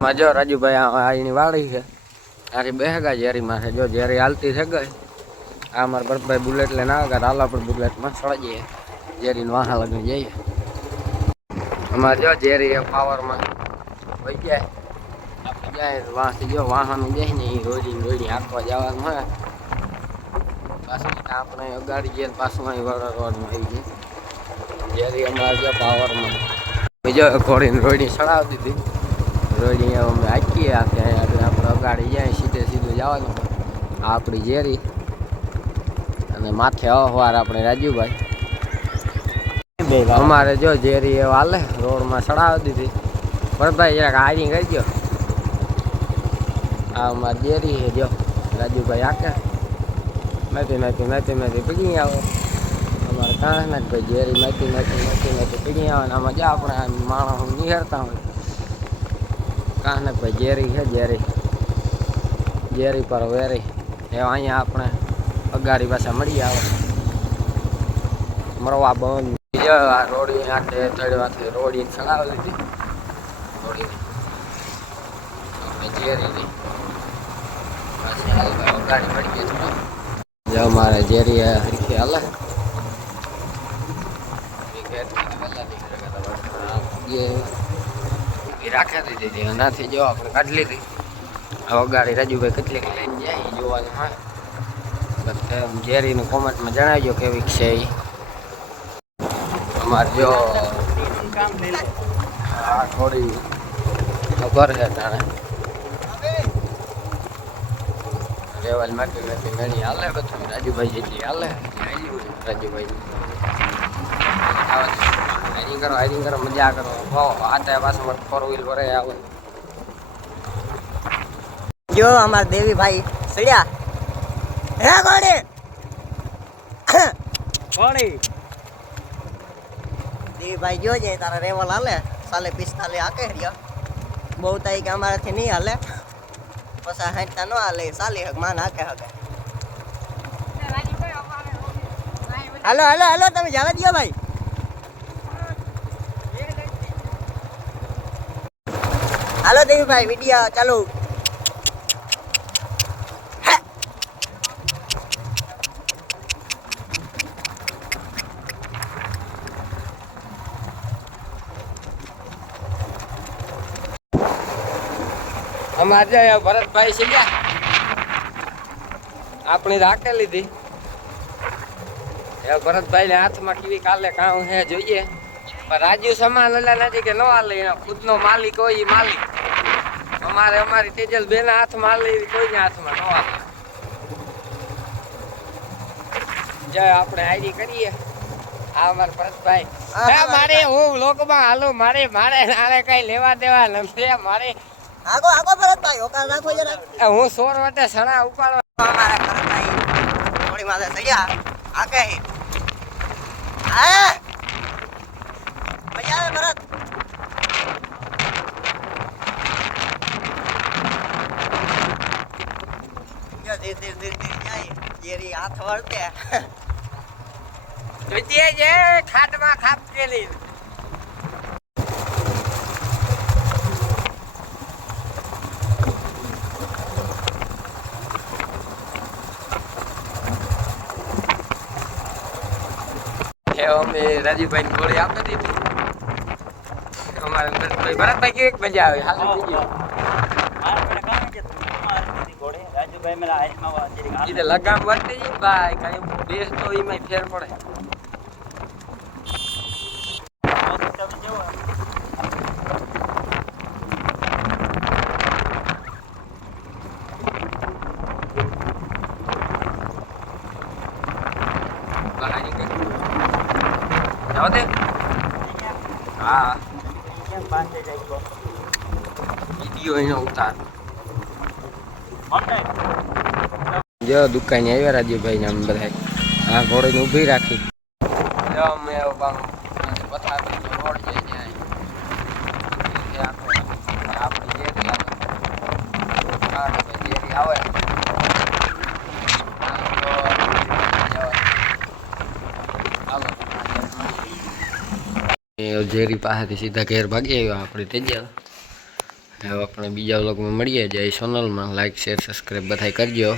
જો રાજુભાઈ આની વાળી છે આરી બેહગા જેરીમાં છે. જો જેરી હાલતી છે ગઈ આ મારા ભરતભાઈ બુલેટ લઈને આવે હાલા પર બુલેટમાં સળી જઈએ જેરીને વાહા લગી જઈએ. અમારે જો જેરી પાવરમાં વહી જાય આપણે જાય વાંથી જો વાહન જાય ને એ રોડી હાંકવા જવાનું હોય પાછું આપણે અગાડી જઈએ પાછું અહીં વળવાનું આવી જાય. જેરી અમારે જો પાવરમાં બીજો ઘોડીને રોડી સડાવી દીધી. રોડી અમે હાકીએ આપણે અગાડી જાય સીધું જવાનું આપણી જેરી અને માથે અહવાર આપણે રાજુભાઈ અમારે જો જેરી એવા હાલે રોડમાં સડાવી દીધી. ભરતભાઈ જરાક હારી કરી ગયો આ અમારી જેરી છે. જો રાજુભાઈ હાકે મેથી પીગી આવે અમારે કાંઈ ના ભાઈ જેરી મેથી પીગી આવે ને આમાં જો આપણે માણસ નિહારતા હોય કાંઈ ભાઈ જેરી છે જેરી પર વેરી એ અહીંયા આપણે અગાડી પાસે મળી આવે મરવા બંધ બીજો આ રોડી આખે ચડવાથી રોડી ચડાવી લીધી રોડી જેરી અગાડી મળી ગઈ. જો મારે જેરી હરખી હાલે રાખી દીધી એનાથી જો આપણે કાઢી લીધી. હવે ગાડી રાજુભાઈ કેટલીક લઈને જાય જોવાનું હોય જેરીનું કોમેન્ટમાં જણાવજો કેવી છે એ. અમારે જો આ થોડી ખબર છે તાણે રેવલ મેથી મેળી હાલે બધું રાજુભાઈ જેટલી હાલે રાજુભાઈ હાયરિંગ કરો મજા કરો આ પાછું ફોર વ્હીલ ભરે આવે. જો અમારા દેવીભાઈ સડ્યા હે ઘોડી દેવીભાઈ જોજે તારા રેવલ હાલે સાલે 45 હાકે રહ્યા બહુ તાઈ કે અમારાથી નહીં હાલે પછી હાંટતા ન હાલે સાલી હક માન હાકે હકે. હાલો તમે જવા દો ભાઈ. હાલો દેવીભાઈ વિડીયો ચાલુ. અમારે ભરતભાઈ છે ગયા આપણી રાખે લીધી ભરતભાઈ ને હાથમાં કેવી કાલે કામ હે જોઈએ પણ રાજુ સમાન એટલે નથી કે ન હાલે એનો ખુદનો માલિક હોય એ માલિક અમારી તેજલ બેન હાથમાં હાલે એવી કોઈના હાથમાં ન હાલે. જય આપણે હારી કરીએ આ અમારા ભરતભાઈ મારે હું લોકમાં હાલું મારે કઈ લેવા દેવા નથી મારે આગો ભરતભાઈ ઓકા રાખો જરા હું 16 વટે સણા ઉપાડો અમારા ભરતભાઈ થોડી માથે સડ્યા આકે હા મજા આવે ભરત. ધીરે જાય જેરી હાથ વળતે જોઈતી જે ખાટમાં ખાપ કેલી અમે રાજુભાઈ ની ગોળી આપી દીધી. અમારે ભરતભાઈ કેવી મજા આવે હાલ લગામ વધતી ભાઈ કઈ બેસ તો એમાં ફેર પડે. હા વિડીયો એનો ઉતાર જો દુકાને આવ્યા રાજુભાઈ ને અમે બધા આ ઘોડીને ઊભી રાખી જો અમે પથાર રોડ જાય આપણી જેરી આવે જેરી પાસેથી સીધા ઘેર ભાગી આવ્યો આપણે તેજલ હવે આપણે બીજા વ્લોગમાં મળીએ. જય સોનલમાં લાઈક શેર સબસ્ક્રાઈબ બધાય કરજો.